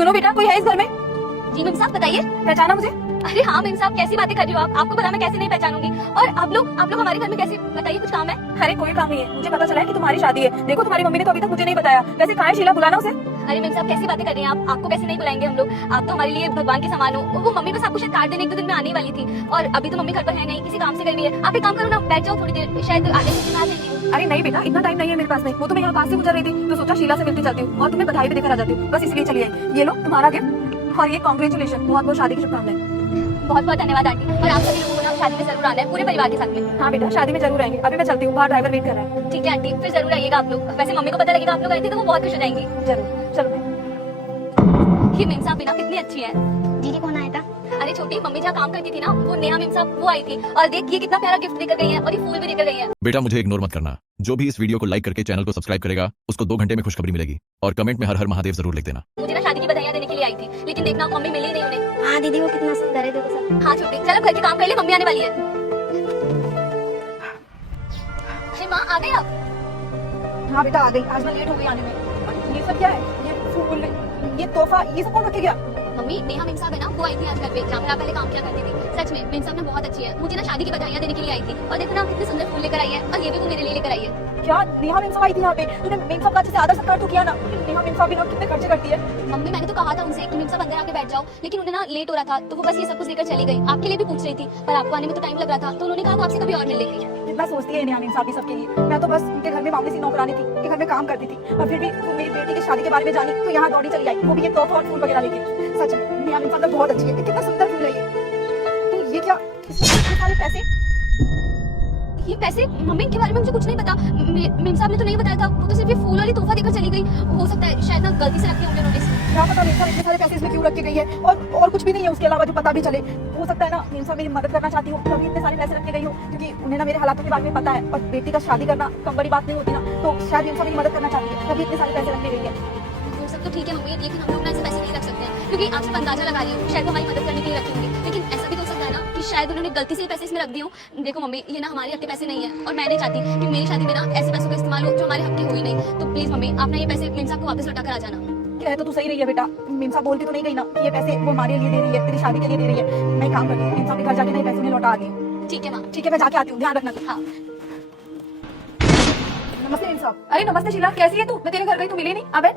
सुनो बेटा, कोई है इस घर में? जी मेम साहब बताइए। पहचाना मुझे? अरे हाँ मेम साहब, कैसी बातें कर रही हो आप? आपको पता मैं कैसे नहीं पहचानूंगी? और आप लोग हमारे घर में कैसे? बताइए, कुछ काम है? अरे कोई काम नहीं है, मुझे पता चला है कि तुम्हारी शादी है। देखो तुम्हारी मम्मी ने तो अभी तक मुझे नहीं बताया। वैसे कहाँ है शीला, बुलाना उसे। अरे मेम साहब कैसी बातें कर रही हैं आप? आपको कैसे नहीं बुलाएंगे हम लोग? आप तो हमारे लिए भगवान के समान हो। वो मम्मी बस आपको शायद कार्ड देने एक दो दिन में आने वाली थी, और अभी तो मम्मी घर पर है नहीं, किसी काम से गई हुई है। आप एक काम करो ना, बैठ जाओ थोड़ी देर, शायद आगे से आ जाएंगी। अरे नहीं बेटा, इतना टाइम नहीं है मेरे पास में। वो तो मैं यहाँ पास से गुजर रही थी तो सोचा शीला से मिलकर चलती हूँ और तुम्हें बधाई भी देकर आ जाती हूँ, बस इसलिए चली आई। ये लो तुम्हारा गिफ्ट, और ये कांग्रेचुलेशन, बहुत बहुत शादी की शुभकामनाएं। बहुत बहुत धन्यवाद आंटी। और आप सभी लोगों को ना शादी में जरूर आना है, पूरे परिवार के साथ में। हाँ बेटा, शादी में जरूर आएंगे। अभी मैं चलती हूँ, बाहर ड्राइवर वेट कर रहा है। ठीक है आंटी, फिर जरूर आइएगा आप लोग। वैसे मम्मी को पता लगेगा आप लोग आए थे तो वो बहुत खुश हो जाएंगी। जरूर, चलो। ये मेम साहब बिना कितनी अच्छी है। दीदी कौन आया था? अरे छोटी मम्मी जहाँ काम करती थी ना, वो नेहा मेम साहब, वो आई थी। और देख ये कितना प्यारा गिफ्ट देकर गई है, और ये फूल भी देकर गई है। बेटा मुझे इग्नोर मत करना। जो भी इस वीडियो को लाइक करके चैनल को सब्सक्राइब करेगा उसको 2 घंटे में खुशखबरी मिलेगी, और कमेंट में हर हर महादेव जरूर लिख देना। मुझे ना शादी की बधाइयाँ देने के लिए आई थी, लेकिन देखना मम्मी मिली नहीं उन्हें। हाँ दीदी, वो कितना सुंदर है, देखो सब। हाँ छोटी, चलो घर के काम कर ले, मम्मी आने वाली है। अरे माँ आ गई आप? हाँ बेटा आ गई, आज मैं लेट हो गई आने में। ये सब क्या है? ये फूल, ये तोहफा, ये सब कौन रखे गया? मम्मी नेहा मेम साहब है ना, वो आई थी आज घर पे, जहाँ पर आप पहले काम किया करती थी। सच में मेम साहब ना बहुत अच्छी है, मुझे ना शादी की बधाइयाँ देने के लिए आई थी। और देखो ना कितने सुंदर फूल लेकर आई है, और ये भी वो मेरे लिए लेकर आई है। क्या नेहा मेम साहब आई थी यहाँ पे? तूने मेम साहब का अच्छे से आदर सत्कार तो किया ना? नेहा मेम साहब भी ना कितने खर्चे करती है। मम्मी मैंने तो कहा था उनसे कि मेम साहब अंदर आके बैठ जाओ, लेकिन उन्हें ना लेट हो रहा था, तो वो बस ये सब कुछ लेकर चली गई। आपके लिए भी पूछ रही थी, पर आपको आने में तो टाइम लग रहा था, तो उन्होंने कहा था आपसे कभी और मिल लेंगे। कितना सोचती है नेहा मेम साहब सबके लिए। मैं तो बस उनके घर में मामूली सी नौकरानी थी, उनके घर में काम करती थी, और फिर भी वो मेरी बेटी की शादी के बारे में जानी तो यहाँ दौड़ी चली आई, वो भी ये तोहफा और फूल वगैरह लेके। सच में नेहा मेम साहब बहुत अच्छी है, कितना सुंदर फूल है ये। तो ये क्या, इसमें इतने सारे पैसे? ये पैसे? मम्मी इनके बारे में मुझे कुछ नहीं पता। मेम साहब ने तो नहीं बताया था, वो तो सिर्फ ये फूल वाली तोहफा देकर चली गई। हो सकता है शायद ना गलती से रखे होंगे उन्होंने इसमें। क्या पता मेम साहब इतने सारे पैसे इसमें क्यों रख के गई है, और कुछ भी नहीं है उसके अलावा जो पता भी चले। हो सकता है ना मेम साहब मेरी मदद करना चाहती हो, तभी इतने सारे पैसे रख के गई हो, क्योंकि उन्हें ना मेरे हालातों के बारे में पता है, और बेटी का शादी करना कम बड़ी बात नहीं होती ना, तो शायद मेम साहब मेरी मदद करना चाहती है, तभी इतने सारे पैसे रख के गई है। वो सब तो ठीक है मम्मी, लेकिन हम लोग ना ऐसे पैसे नहीं रख सकते हैं, क्योंकि आप सिर्फ अंदाजा लगा रही हो, शायद हमारी मदद करने के लिए रखी होंगी। लेकिन ऐसा भी तो हो सकता है ना कि शायद उन्होंने गलती से पैसे इसमें रख दिए हो। देखो मम्मी, ये ना हमारे हक के पैसे नहीं है, और मैं नहीं चाहती कि मेरी शादी में ना ऐसे पैसों का इस्तेमाल हो जो हमारे हक के हो ही नहीं। तो प्लीज मम्मी, आप ना ये पैसे मेम साहब को वापस लौटा कर आ जाना। कह तो तू सही रही है बेटा, मेम साहब बोलती तो नहीं गई ना कि ये पैसे वो हमारे लिए दे रही है, तेरी शादी के लिए दे रही है। मैं काम करती हूँ, मेम साहब के घर जाके नहीं पैसे नहीं लौटा आती हूँ। ठीक है माँ। ठीक है, मैं जाके आती हूँ, ध्यान रखना। हाँ नमस्ते मेम साहब। अरे नमस्ते शीला, कैसी है तू? मैं तेरे घर गई, तू मिली नहीं। आ बैठ।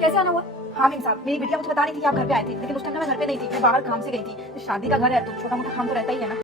कैसे आना हुआ? हाँ मेम साहब, मेरी बिटिया मुझे बता रही थी कि आप घर पे आए थे, लेकिन उस टाइम ना मैं घर पे नहीं थी, मैं बाहर काम से गई थी। शादी का घर है तो छोटा मोटा काम तो रहता ही है ना।